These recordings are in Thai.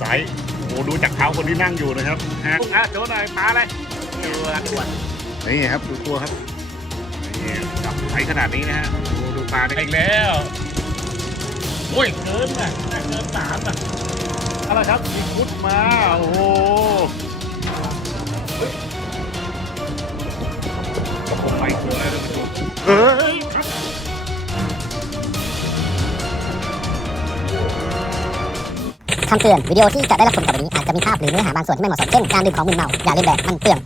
ไซส์โอ้ดูจากเท้าคนที่นั่งอยู่นะครับฮะอะโจหน่อยปลาอะไรตัวด่วนนี่ครับดูตัวครับนี่จับไซส์ขนาดนี้นะฮะดูดูปลาได้อีกแล้วโอ้ยเกินอะเกินสามอะอะไรครับมีพุทธมาโอ้โหเฮ้ยผมไปตัวแล้วท่านผู้ชมเฮ้ย คำเตือน วิดีโอที่จะได้รับชมต่อไปนี้อาจจะมีภาพหรือเนื้อหาบางส่วนที่ไม่เหมาะสม เช่น การดื่มของมึนเมา อย่าเล่นแบบ มันเปลือง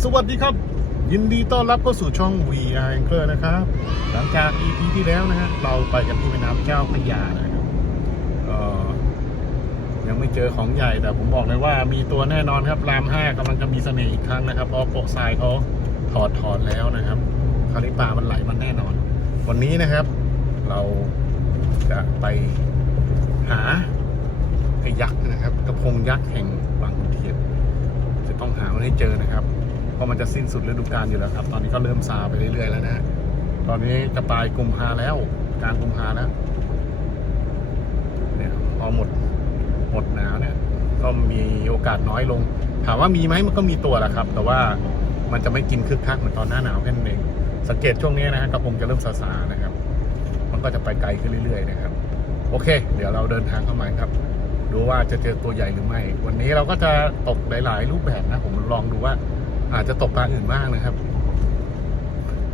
สวัสดีครับ ยินดีต้อนรับเข้าสู่ช่อง VR Anchor นะครับ หลังจาก EP ที่แล้วนะฮะเราไปกันที่แม่น้ำเจ้าพระยานะครับยังไม่เจอของใหญ่แต่ผมบอกเลยว่ามีตัวแน่นอนครับรามห้ากำลังจะมีเสน่ห์อีกครั้งนะครับเพราะโปะทรายเขาถอดถอนแล้วนะครับคราวนี้ปลามันไหลมันแน่นอน วันนี้นะครับ เราจะไปหาไอ้ยักษ์นะครับ กระพงยักษ์แห่งบางขุนเทียนจะต้องหามันให้เจอนะครับ ราะมันจะสิ้นสุดฤดูกาลอยู่แล้วครับ ตอนนี้ก็เริ่มซาไปเรื่อยๆแล้วนะตอนนี้จะปลายกุมภาแล้วกลารกุมภาแล้วเนี่ยพอหมดหมดหนาวเนี่ย ก็มีโอกาสน้อยลง ถามว่ามีไหมมันก็มีตัวแหละครับ แต่ว่ามันจะไม่กินคึกคักเหมือนตอนหน้าหนาวแค่นั้นเองสังเกตช่วงนี้นะฮะกระพงจะเริ่มซาๆนะครับ มันก็จะไปไกลขึ้นเรื่อยๆนะครับ โอเค เดี๋ยวเราเดินทางเข้ามาครับ ดูว่าจะเจอตัวใหญ่หรือไม่ วันนี้เราก็จะตกหลาย ๆ รูปแบบนะ ผมลองดูว่า อาจจะตกปลาอื่นบ้างนะครับ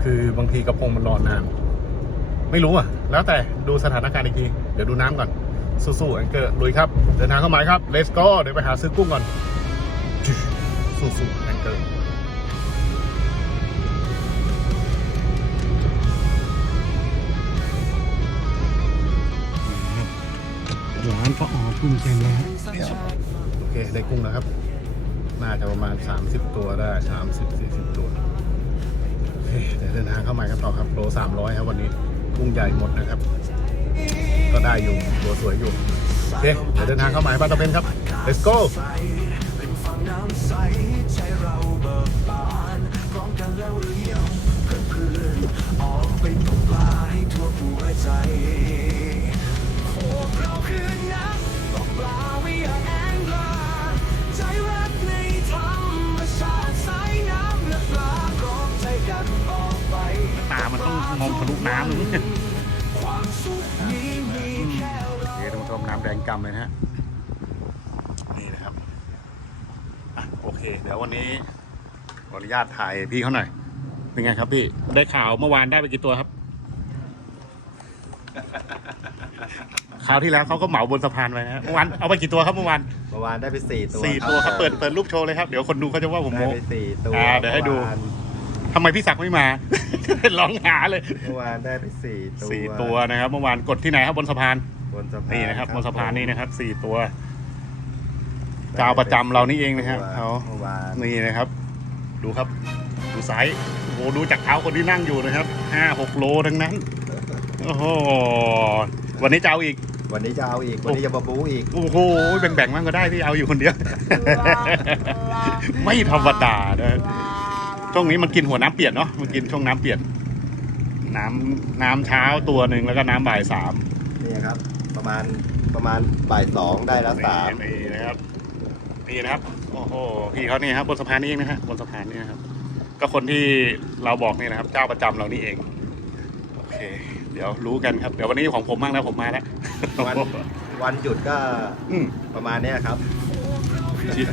คือบางทีกระพงมันรอนาน ไม่รู้อะ แล้วแต่ดูสถานการณ์อีกที เดี๋ยวดูน้ำก่อน สู้ๆแองเกอร์ลุยครับ เดินทางเข้ามาครับ let's go เดี๋ยวไปหาซื้อกุ้งก่อน สู้ๆแองเกอร์ร้านพระอ๋อพุ่มเจนแล้วโอเค ได้กุ้งแล้วครับ น่าจะประมาณ 30 ตัวได้ 30 40 ตัวโอเคเดี๋ยวเดินทางเข้ามากันต่อครับโล300 ครับวันนี้กุ้งใหญ่หมดนะครับ ก็ได้อยู่ตัวสวยอยู่โอเคเดี๋ยวเดินทางเข้ามาให้บ้านตะเพนครับ let's go ต มันต้องมองทะลุน้ำเลยเนี่ยเดี๋ยวท่านผู้ชมน้ำแดงกำเลยนะฮะ นี่นะครับอะโอเค เดี๋ยววันนี้ขออนุญาตถ่ายพี่เขาหน่อย เป็นไงครับพี่ ได้ข่าวเมื่อวานได้ไปกี่ตัวครับ คราวที่แล้วเขาก็เหมาบนสะพานไปนะฮะเมื่อวานเอาไปกี่ตัวครับเมื่อวานเมื่อวานได้ไปสี่ตัวสี่ตัวครับ เปิดเปิดรูปโชว์เลยครับ เดี๋ยวคนดูเขาจะว่าผมได้โม้ไปสี่ตัวอ่าเดี๋ยวให้ดู มื่อวาน ทำไมพี่ศักดิ์ไม่มา ร้องหาเลยเมื่อวานได้ไปสี่ตัวสี่ตัวนะครับเมื่อวานกดที่ไหนครับบนสะพานบนสะพานนี่นะครับบนสะพานนี่นะครับสี่ตัวได้เจ้าประจำเรานี่เองนะครับตัวเขาเมื่อวานนี่นะครับ ดูครับ ดูไซส์โอ้โหดูจากเท้าคนที่นั่งอยู่นะครับห้าหกโลทั้งนั้นโอ้โหวันนี้จะเอาอีก วันนี้จะเอาอีก วันนี้จะมาบูอีก โอ้โห แบ่งๆมั่งก็ได้ที่เอาอยู่คนเดียว ไม่ธรรมดานะ ช่วงนี้มันกินหัวน้ำเปียกเนาะมันกินช่วงน้ำเปียกน้ำน้ำเช้าตัวหนึ่งแล้วก็น้ำบ่ายสามนี่ครับ ประมาณประมาณบ่ายสองได้แล้วสามนี่นะครับนี่นะครับโอ้โหพี่เขานี่ครับบนสะพานนี้เองนะฮะบนสะพานนี้นะครับ ก็คนที่เราบอกนี่นะครับ เจ้าประจำเรานี่เองโอเค เดี๋ยวรู้กันครับเดี๋ยววันนี้ของผมบ้างแล้วผมมาแล้ววันวันหยุดก็อืมประมาณเนี้ยครับ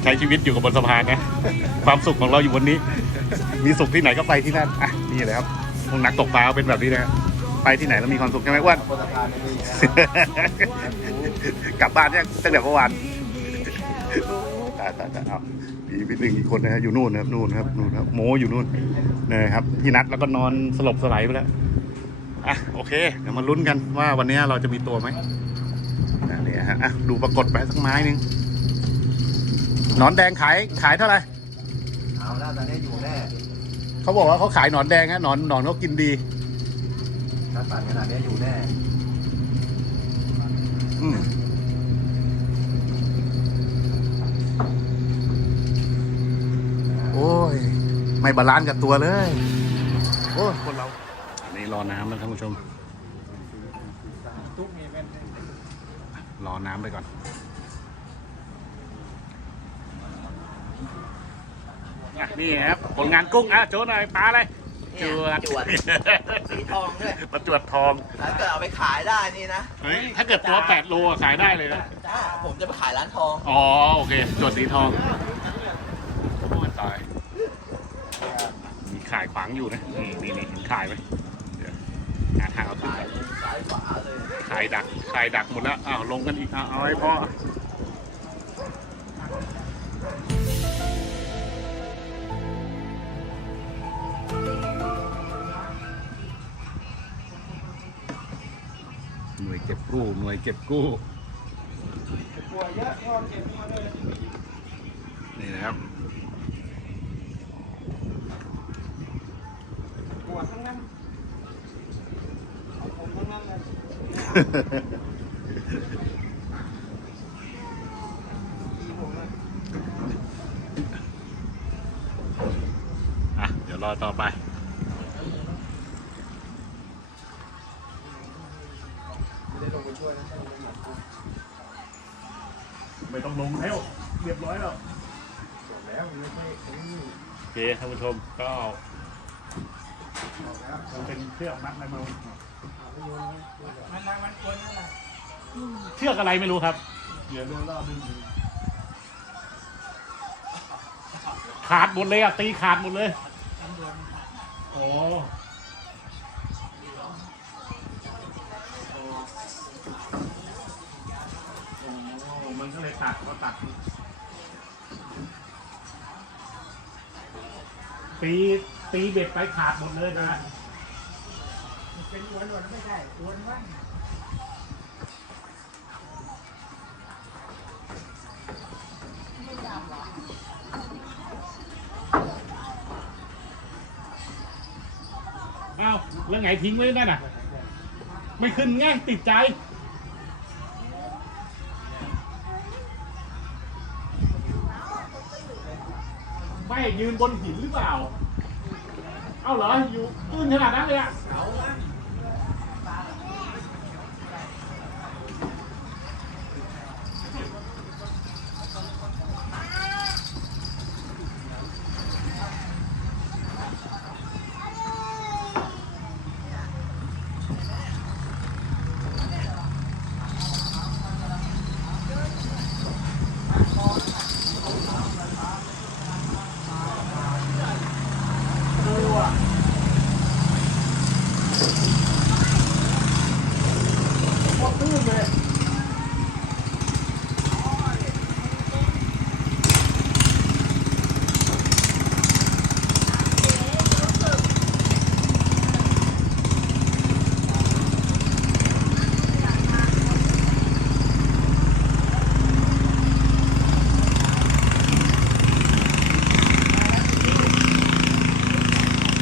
ใช้ชีวิตอยู่กับบนสะพานนะ ความสุขของเราอยู่บนนี้ มีสุขที่ไหนก็ไปที่นั่นอะนี่เลยครับพวกนักตกปลาเป็นแบบนี้นะไปที่ไหนแล้วมีความสุขใช่ไหมอ้วนบนสะพานกลับบ้านเนี่ยตั้งแต่เมื่อวานตายตายตายเอามีพี่หนึ่งอีกคนนะฮะอยู่นู่นนะครับนู่นครับนู่นครับโมอยู่นู่นนะครับพี่นัทแล้วก็นอนสลบสลายไปแล้วอะโอเค เดี๋ยวมาลุ้นกันว่าวันนี้เราจะมีตัวไหมนี่ฮะอะดูปรากฏไปสักไม้หนึ่งนอนแดงขายขายเท่าไหร่ เอาแล้วตอนนี้อยู่แน่เขาบอกว่าเขาขายหนอนแดงฮะหนอนหนอนเขากินดีถ้าปั่นขนาดนี้อยู่แน่อืมโอ้ย ไม่บาลานซ์กับตัวเลย โอ้ยคนเราอันนี้รอน้ำนะท่านผู้ชม รอน้ำไปก่อน อะ นี่ครับผลงานกุ้งอะโจ้หน่อยปลาอะไรจวดจวดสีทองด้วยมาจวดทองถ้าเกิดเอาไปขายได้นี่นะเฮ้ยถ้าเกิดตัว8โลอะขายได้เลยนะถ้าผมจะไปขายร้านทองอ๋อโอเคจวดสีทองโอ้ยตายมีข่ายขวางอยู่นะนี่นี่นี่เห็นข่ายไหมเดี๋ยวหาทางเอาขึ้นก่อนซ้ายขวาเลยข่ายดักข่ายดักหมดแล้วอ้าวลงกันอีกเอาเอาให้พ่อ วยเก็บกู้หน่วยเก็บกู้นี่นะครับอะ เดี๋ยวรอต่อไป ไม่ต้องลงแล้ว เรียบร้อยแล้ว โอ เคท่านผู้ชมก็มันเป็นเชือกมัดอะไรมาเชือกอะไรไม่รู้ครับเดี๋ยวดูรอบดูขาดหมดเลยอะตีขาดหมดเลยโอ้โอ้มันก็เลยตัดก็ตัด ตีตีเบ็ดไปขาดหมดเลยนะเป็นหัวหล่นไม่ใช่หัวว่างเอ้าวแล้วไงทิ้งไว้ได้น่ะ ไม่ขึ้นไง่ายติดใจ ยืนบนหินหรือเปล่า เอาเหรออยู่ตื้นขนาดนั้นเลยอะ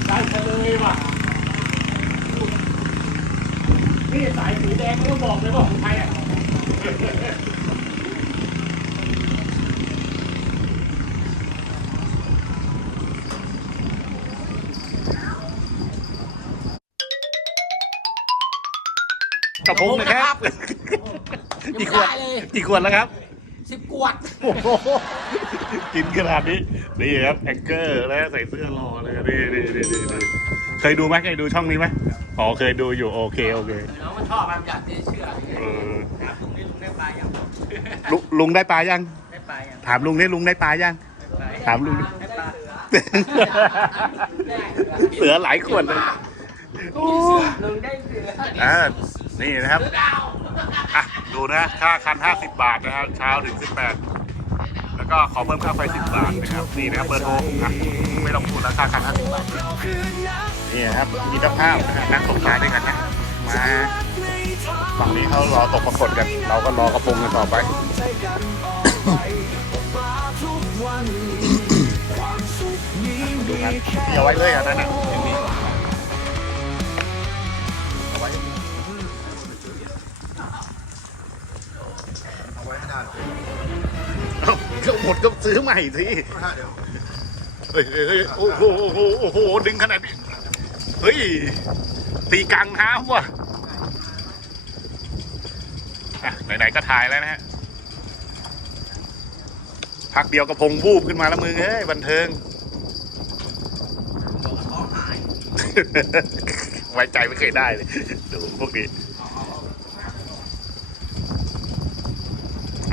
ได้ทะเลว่ะ นี่สายสีแดงไม่ต้องบอกเลยว่าของใครอะ กระพงนะครับกี่ขวดกี่ขวดแล้วครับสิบกวดโอ้โหกินขนาดนี้นี่ครับแองเกอร์แล้วใส่เสื้อรอเลยนี่นี่นี่นี่นี่เคยดูไหมเคยดูช่องนี้ไหมอ๋อเคยดูอยู่โอเคโอเคน้องมันชอบมันอยากที่เชื่อเออถามลุงนี่ลุงได้ปลายังลุลุงได้ปลายังได้ปลายังถามลุงนี่ลุงได้ปลายังได้ปลาถามลุงได้ปลาเสือหลายขวดเลยโอ้ลุงได้เสืออ่า นี่นะครับอะดูนะค่าคันห้าสิบบาทนะครับเช้าถึงสิบแปดแล้วก็ขอเพิ่มค่าไฟสิบบาทนะครับนี่นะครับเบอร์โทรอะไม่ต้องพูดแล้วค่าคันห้าสิบบาทนี่นะครับมีเจ้าภาพนะฮะนั่งตกปลาด้วยกันนะมาฝั่งนี้เขารอตกปรากฏกัน เราก็รอกระพงกันต่อไปดูกันที่เอาไว้เลยอะนั่นน่ะ หมดก็ซื้อใหม่สิเฮ้ยเฮ้ยเฮ้ยโอ้โหโอ้โหโอ้โหดึงขนาดนี้เฮ้ย ตีกลางน้ำว่ะไหนๆก็ถ่ายแล้วนะฮะพักเดียวกระพงวูบขึ้นมาแล้วมึงเอ้ยบันเทิงไว้ใจไม่เคยได้เลย ดูพวกนี้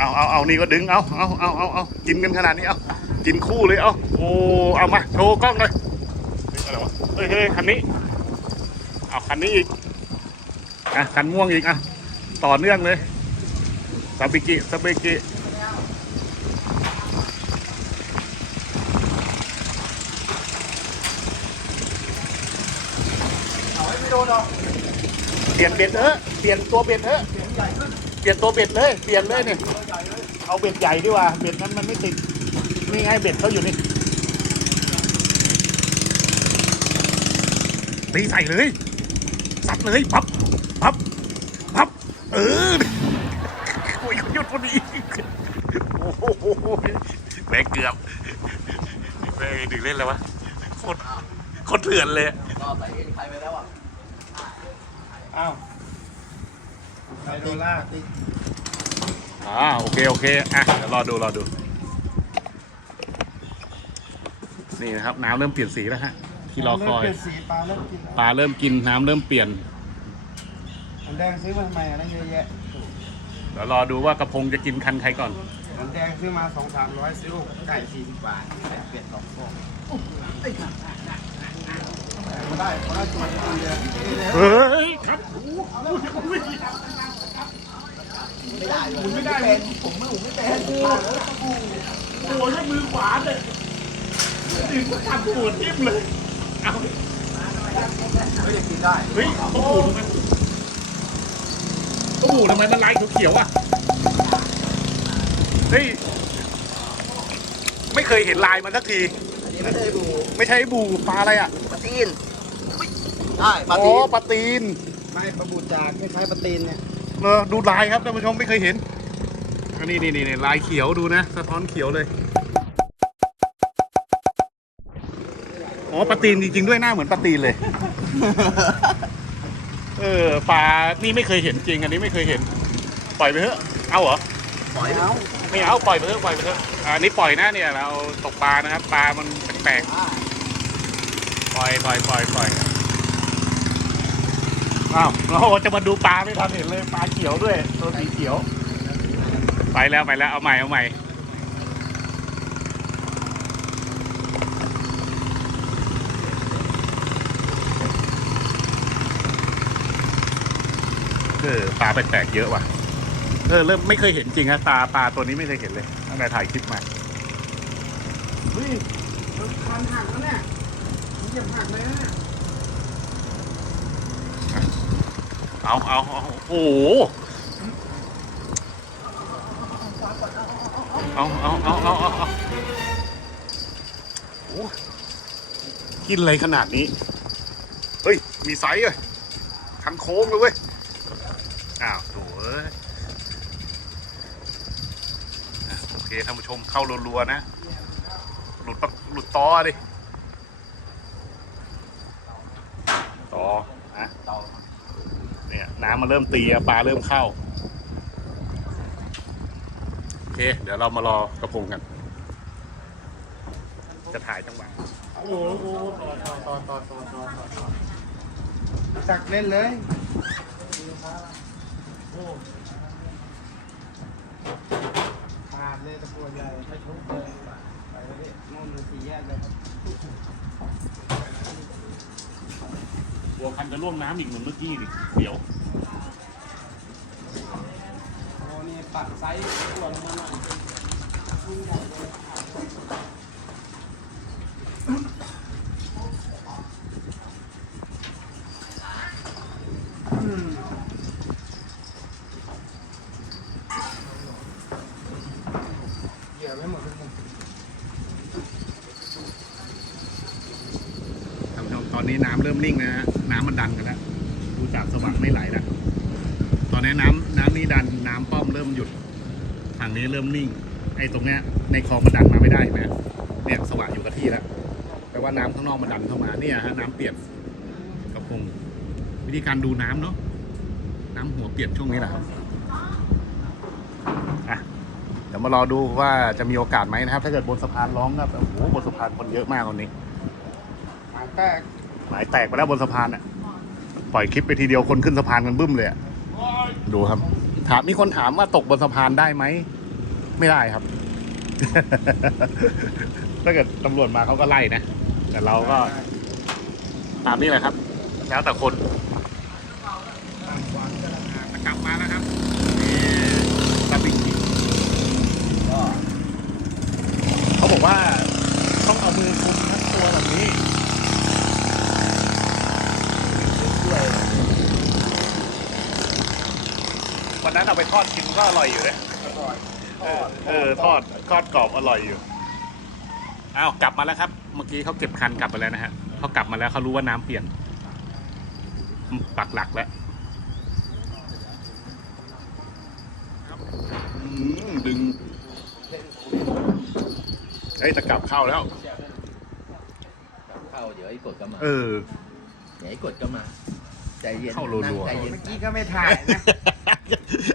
เอาเอาเอานี่ก็ดึงเอาเอาเอาเอาเอากินกันขนาดนี้เอากินคู่เลยเอาโอ้เอามาโชว์กล้องเลยเฮ้ยอะไรวะเฮ้ยเฮ้ยคันนี้เอาคันนี้อีกอะคันม่วงอีกอะต่อเนื่องเลยซาบิกิซาบิกิไม่โดนหรอกเปลี่ยนเบ็ดเถอะเปลี่ยนตัวเบ็ดเถอะเปลี่ยนตัวเบ็ดเลย เปลี่ยนเลยเนี่ย เอาเบ็ดใหญ่ดีกว่า เบ็ดนั้นมันไม่ติด นี่ไงเบ็ดเขาอยู่นี่ ตีใส่เลย สัดเลยปั๊บปั๊บปั๊บเออโอ้ยหยุดพอดีโอ้โหแม่งเกือบแม่งดึงเล่นแล้ววะโคตรโคตรเถื่อนเลยรอใส่เอ็นไฟไปแล้วอะอ้าวไดอลลาร์ติด อ่าโอเคโอเคอะเดี๋ยวรอดูรอดู นี่นะครับ น้ำเริ่มเปลี่ยนสีแล้วฮะที่รอคอย เริ่มเปลี่ยนสีปลาเริ่มกินแล้วปลาเริ่มกินน้ำเริ่มเปลี่ยนน้ำแดงซื้อมาทำไมอะไรเยอะแยะเดี๋ยวรอดูว่ากระพงจะกินคันใครก่อน น้ำแดงซื้อมาสองสามร้อยซื้อลูกไก่สี่สิบบาทไก่เป็ดสองฟองมาได้มาได้ตัวนี้เดียวนี่เลยเฮ้ยครับ ไม่ได้หมุนไม่ได้เป็นผมไม่หมุนไม่เป็นโอ้ยมือขวาเลยดึงก็ขับหัวทิ่มเลย เอาไม่ได้กินได้ เฮ้ยโอ้โหทำไมโอ้โหทำไมมันลายเขียวๆอะ เฮ้ย ไม่เคยเห็นลายมันสักที ไม่ได้ดูไม่ใช่บูปลาอะไรอะ ปลาตีนใช่ปลาตีอนปลาตีน ไม่ปลาบูจากคล้ายๆปลาตีนเนี่ย เออดูลายครับท่านผู้ชมไม่เคยเห็นอันนี้นี่นี่ลายเขียวดูนะ สะท้อนเขียวเลย อ๋อปลาตีนจริง ๆ ด้วยหน้าเหมือนปลาตีนเลย เออปลานี่ไม่เคยเห็นจริง อันนี้ไม่เคยเห็น ปล่อยไปเถอะ เอาเหรอ ปล่อยเอาไม่เอาปล่อยไปเถอะปล่อยไปเถอะอะอันนี้ปล่อยนะเนี่ย เราตกปลานะครับ ปลามันแปลกๆปล่อยปล่อยปล่อยปล่อย อ้าวเราจะมาดูปลาไม่ทันเห็นเลยปลาเขียวด้วยตัวสีเขียว ไปแล้วไปแล้วเอาใหม่เอาใหม่เออปลาแปลกๆเยอะว่ะเออเริ่มไม่เคยเห็นจริงนะตาปลาตัวนี้ไม่เคยเห็นเลยตั้งแต่ถ่ายคลิปมาเฮ้ยคันหักแล้วเนี่ยเหยียบหักเลยนะ เอาเอาเอาโอ้โหเอาเอาเอาเอาเอาโอ้กินอะไรขนาดนี้ เฮ้ย มีไซส์เลยคันโค้งเลยเว้ย อ้าวโถเอ้ยโอเคท่านผู้ชมเข้ารัวๆนะ หลุดปะหลุดตอดิตอนะเนี่ยน้ำ มันเริ่มตีปลาเริ่มเข้า โอเค เดี๋ยวเรามารอกระพงกัน จะถ่ายจังหวะโอ้โหต่อต่อต่อต่อต่อต่อต่อสักเล่นเลยขาดเลยตะกัวใหญ่ไม่ชุบเลยไปเลยนู่นสี่แยกเลยกลัวคันจะล่วงน้ำอีกเหมือนเมื่อกี้ดิเดี๋ยว ปัดไซส์ตัวลงมาหน่อยเหยียบไม่หมดทุกมุมท่านตอนนี้น้ำเริ่มนิ่งนะฮะน้ำมันดันกันแล้วดูจากสว่างไม่ไหลแล้วตอนนี้น้ำน้ำนี่ดันน้ำป้อมเริ่มหยุดทางนี้เริ่มนิ่ง ไอ้ตรงเนี้ยในคลองมันดันมาไม่ได้เห็นไหมเนี่ยสว่างอยู่กับที่แล้วแปลว่าน้ำข้างนอกมันดันเข้ามาเนี่ยฮะน้ำเปลี่ยนกระพงวิธีการดูน้ำเนาะน้ำหัวเปลี่ยนช่วงนี้แหละครับอะเดี๋ยวมารอดูว่าจะมีโอกาสไหมนะครับ ถ้าเกิดบนสะพานร้องครับโอ้โหบนสะพานคนเยอะมากวันนี้หางแตกหมายแตกไปแล้วบนสะพานอะปล่อยคลิปไปทีเดียวคนขึ้นสะพานกันบึ้มเลยอะดูครับ ถามมีคนถามว่าตกบนสะพานได้ไหม ไม่ได้ครับ ถ้าเกิดตำรวจมาเขาก็ไล่นะ แต่เราก็ตามนี้แหละครับ แล้วแต่คนกลับมาแล้วครับนี่ตะบิงกิเขาบอกว่าต้องเอามือคุมทั้งตัวแบบนี้วันนั้นเอาไปทอดกินก็อร่อยอยู่เลยอร่อย เออเออทอดทอดกรอบอร่อยอยู่อ้าวกลับมาแล้วครับ เมื่อกี้เขาเก็บคันกลับไปแล้วนะฮะเขากลับมาแล้วเขารู้ว่าน้ำเปลี่ยนอืมปักหลักแล้วอืมดึงเฮ้ยจะกลับเข้าแล้ว เข้าเดี๋ยวไอ้กดก็มาเออ เดี๋ยวไอ้กดก็มา ใจเย็นเข้ารัวๆ นั่งใจเย็นเมื่อกี้ก็ไม่ถ่ายนะ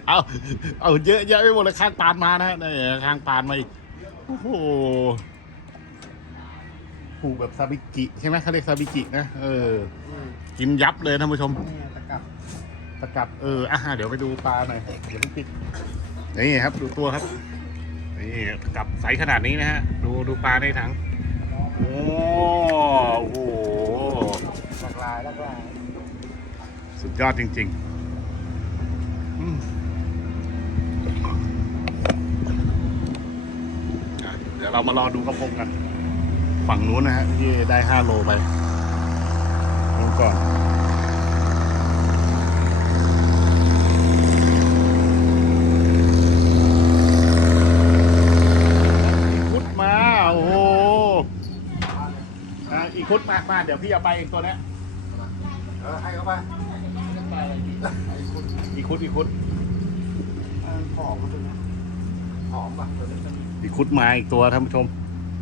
เอาเอาเยอะแยะไปหมดเลยข้างปานมานะฮะนี่ข้างปานมาอีกโอ้โหผูกแบบซาบิกิใช่ไหมเขาเรียกซาบิกินะเอออืมกินยับเลยท่านผู้ชมเนี่ยตะกับตะกรับเอออะเดี๋ยวไปดูปลาหน่อยเดี๋ยวเพิ่งปิดนี่ครับ ดูตัวครับนี่ตะกรับใสขนาดนี้นะฮะ ดูดูปลาในถังโอ้โหหลากหลายหลากหลายสุดยอดจริง ๆอืมอะ เดี๋ยวเรามารอดูกระพงกัน ฝั่งนู้นนะฮะที่ได้ห้าโลไปดูก่อนอีคุดมาโอ้โหอะอีคุดมามาเดี๋ยวพี่เอาไปเองตัวเนี้ยเออให้เขาไปอีคุดอีคุดเออหอมตัวนี้หอมป่ะตัวนี้ อีคุดมาอีกตัวท่านผู้ชม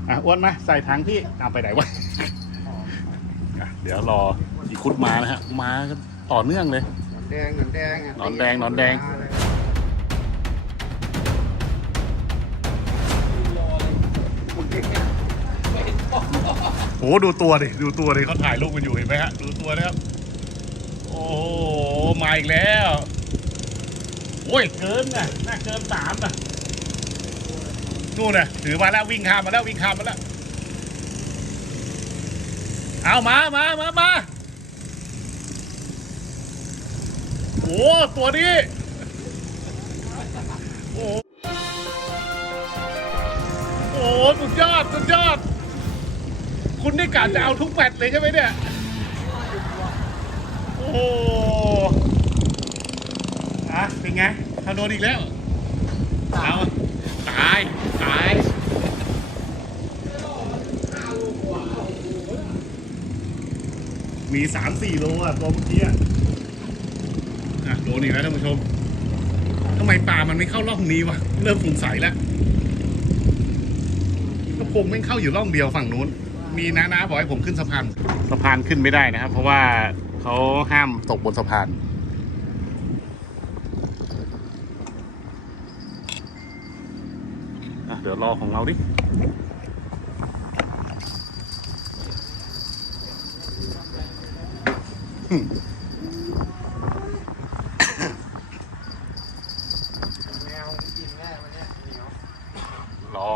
อะอ้วนมาใส่ถังพี่เอาไปไหนวะหอมอะเดี๋ยวรออีคุดมานะฮะมากันต่อเนื่องเลย หนอนแดงหนอนแดงะหนอนแดงหนอนแดง โหดูตัวดิดูตัวดิเขาถ่ายรูปกันอยู่เห็นไหมฮะดูตัวนะครับ โอ้โหมาอีกแล้ว โอ้ยเกินนะน่าเกินสามนะ นู่นน่ะถือมาแล้ววิ่งข้ามมาแล้ววิ่งข้ามมาแล้ว เอามามามามาโอ้ตัวนี้โอ้โหสุดยอดสุดยอด คุณนี่กะจะเอาทุกแมตช์เลยใช่ไหมเนี่ย โอ้โหอะเป็นไงทาโดนอีกแล้วเอา ตาย ตาย มีสามสี่โลอะตัวเมื่อกี้อะอะโดนอีกแล้วท่านผู้ชมทำไมปลามันไม่เข้าร่องนี้วะ เริ่มสงสัยแล้วกระพงไม่เข้าอยู่ร่องเดียวฝั่งนู้น มีน้าน้าบอกให้ผมขึ้นสะพาน สะพานขึ้นไม่ได้นะครับ เพราะว่าเขาห้ามตกบนสะพาน อะเดี๋ยวรอของเราดิแมวกินแน่วันเนี้ยเหนียวรอ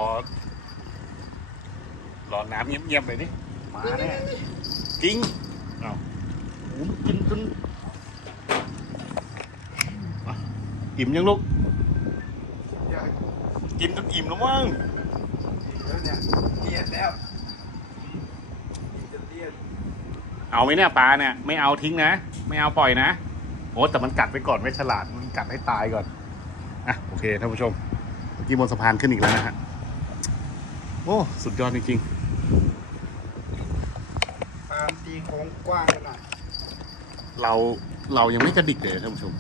รอน้ำเงียบๆเลยดิ มาแน่จริงเอาโอ้โหกินจนอะอิ่มยังลูกใหญ่ กินจนอิ่มแล้วมั้งเแล้วเนี่ยเลียดแล้วจะเลียดเอาไหมเนี่ยปลาเนี่ยไม่เอาทิ้งนะ ไม่เอาปล่อยนะโอ้แต่มันกัดไปก่อนไม่ฉลาดมันกัดให้ตายก่อนอะโอเคท่านผู้ชมเมื่อกี้บนสะพานขึ้นอีกแล้วนะฮะโอ้สุดยอดจริงตามตีโค้งกว้างไปหน่อยๆเราเรายังไม่กระดิกเลยท่านผู้ชม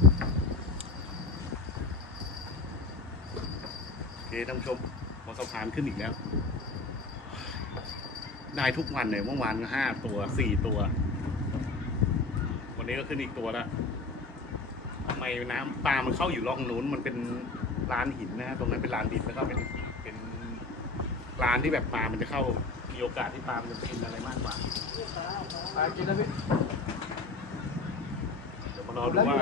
ท่านผู้ชมบนสะพานขึ้นอีกแล้ว ได้ทุกวันเลยเมื่อวานห้าตัวสี่ตัว วันนี้ก็ขึ้นอีกตัวล้วทำไมน้ำปลามันเข้าอยู่ร่องนู้นมันเป็นลานหินนะฮะตรงนั้นเป็นลานดินแล้วก็เป็นเป็นลานที่แบบปลามันจะเข้ามีโอกาสที่ปลามันจะกินอะไรมากกว่าปลากินแล้วพี่เดี๋ยวมารอดูว่า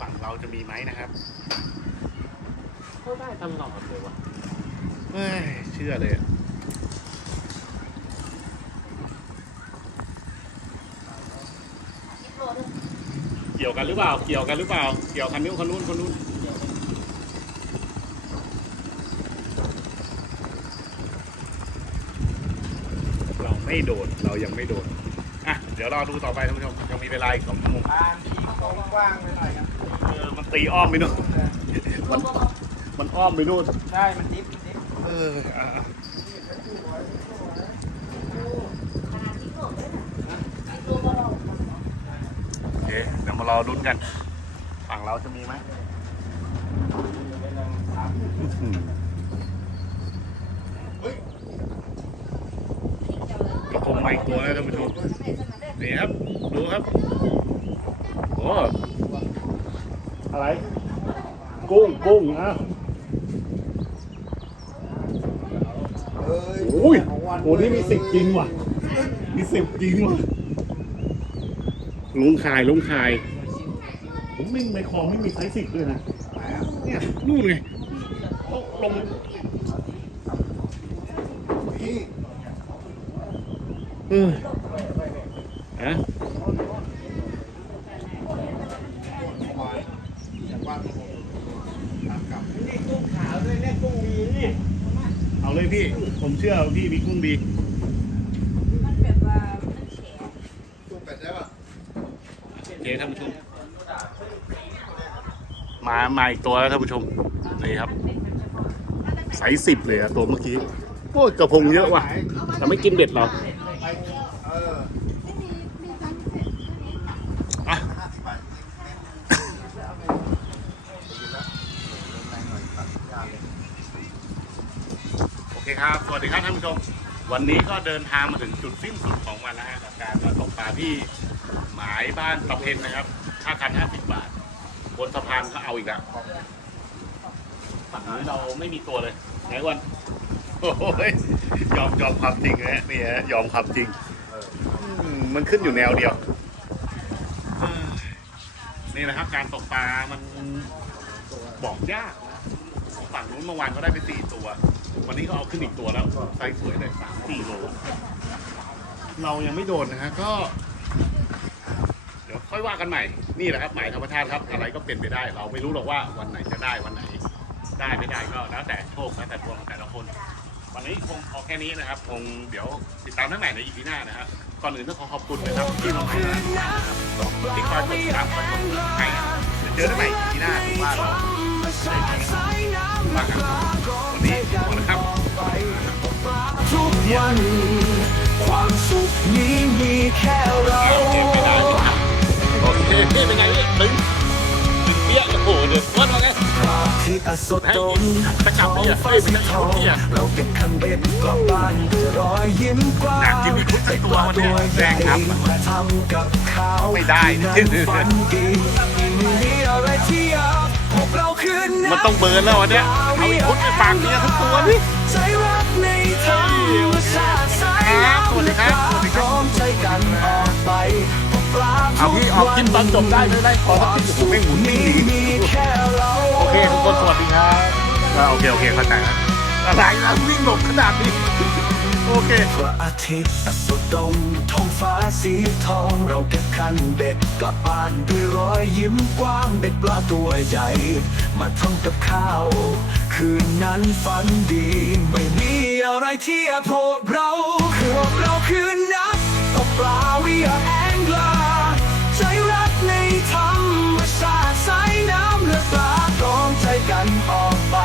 ฝั่งเราจะมีไหมนะครับ เขาได้ตลอดเลยวะเฮ้ยเชื่อเลยอะเกี่ยวกันหรือเปล่า เกี่ยวกันหรือเปล่า เกี่ยวกันนิ้วคนนู้นคนนู้นเราไม่โดน เรายังไม่โดน อะ เดี๋ยวรอดูต่อไปท่านผู้ชม ยังมีเวลาอีกสองชั่วโมงตามตีโค้งกว้างไปหน่อยครับ เออ มันตีอ้อมไปนู่นมัน มันอ้อมไปนู่นใช่มันดิฟมันดิฟเอออะโอเคเดี๋ยวมารอลุ้นกัน ฝั่งเราจะมีไหมอื้อหือกระพงใหม่ตัวแล้วท่านผู้ชมนี่ครับ ดูครับ โอ้อะไร กุ้งกุ้งอะ เอ้ย โอ้ยของวันโอ้นี่มีสิบจริงว่ะ มีสิบจริงว่ะ ลุงขายลุงขาย ผมไม่ในคลองไม่มีไซส์สิบด้วยนะ เนี่ยนู่นไงโอ้ลงเออฮะ นี่กุ้งขาวด้วยเนี่ยกุ้งมีนี่ เอาเลยพี่ ผม เชื่อพี่มีกุ้งดีมันแบบว่ามันแข็งกุ้งเป็ดได้ป่ะโอเคท่านผู้ชม มามาอีกตัวแล้วท่านผู้ชม นี่ครับไซส์สิบเลยอะตัวเมื่อกี้โอ้ยกระพงเยอะว่ะ แต่ไม่กินเบ็ดเรา เออ อะโอเครับ สวัสดีครับท่านผู้ชม วันนี้ก็เดินทางมาถึงจุดสิ้นสุดของวันแล้วฮะกับการมาตกปลาที่หมายบ้านตะเพนนะครับค่าคันห้าสิบบาท บนสะพานก็เอาอีกแล้วฝั่งนี้เราไม่มีตัวเลยไหนวันโอ้ยยอมยอมความจริงนะฮะนี่ฮะยอมความจริงอืมมันขึ้นอยู่แนวเดียว นี่นะครับ การตกปลามันบอกยากนะฝั่งนู้นเมื่อวานก็ได้ไปสี่ ววันนี้ก็เอาขึ้นอีกตัวแล้วไซส์สวยเลยสามสี่โลเรายังไม่โดนนะฮะก็ เดี๋ยวค่อยว่ากันใหม่นี่แหละครับหมายธรรมชาติครับอะไรก็เป็นไปได้ เราไม่รู้หรอกว่าวันไหนจะได้วันไหน ได้ไม่ได้ก็แล้วแต่โชคแล้วแต่ดวงของแต่ละคน วันนี้คงพอแค่นี้นะครับคงเดี๋ยวติดตามทั้งไหนในอีพีหน้านะฮะก่อนอื่นต้องขอขอบคุณนะครับที่มาที่คอยกดติดตามคอยกดติดให้เดี๋ยวเจอกันใหม่อีพีหน้าถือว่าเราได้ไหมว่ากันวันนี้ วันความสุขนี้มีแค่เราโอเคไม่ได้มันโอเคพี่เป็นไงพี่ตึงตึงเปี้ยโอ้โหเดือดร้อนมาไงที่อสดจนตะไปอะเฮ้ยเป็นนักข่าวพี่อะเราเป็นคันเบ็ดกลับบ้านด้วยรอยยิ้มกว้างอยากกินมีคุกสักตัววันเนี้ยแรงครับมาทำกับข้าไม่ได้ฝันดีมีอะไรที่อยากพวกเราคืนมันต้องเบิร์นแล้ววันเนี้ยเอาอีกคุกไปฝากเมียทั้งตัวนี่ ใจรักในธรรมชาติสายน้ำสวัสดีครับสวัสดีครับพร้อมใจกันออกไปพบปลาเอาพี่ออกคลิปตอนจบได้ไม่ได้ขอสักคลิปโอ้โหไม่งหมุนไม่นี้ดีมีแค่เราโอเคทุกคนสวัสดีครับอ่าโอเคโอเคเข้าใจแล้วอะไรนะวิ่งหลบขนาดนี้โอเคพระอาทิตย์สดดมท้องฟ้าสีทองเราเก็บคันเบ็ดกลับบ้านด้วยรอยยิ้มกว้างเบ็ดปลาตัวใหญ่ มาทำกับข้าว คืนนั้นฝันดี ไม่มีอะไรที่จะพบเราคือเราคือนักตกปลาวิอาแองกลาใจรักในธรรมชาติสายน้ำและปลาพร้อมใจกันออกไป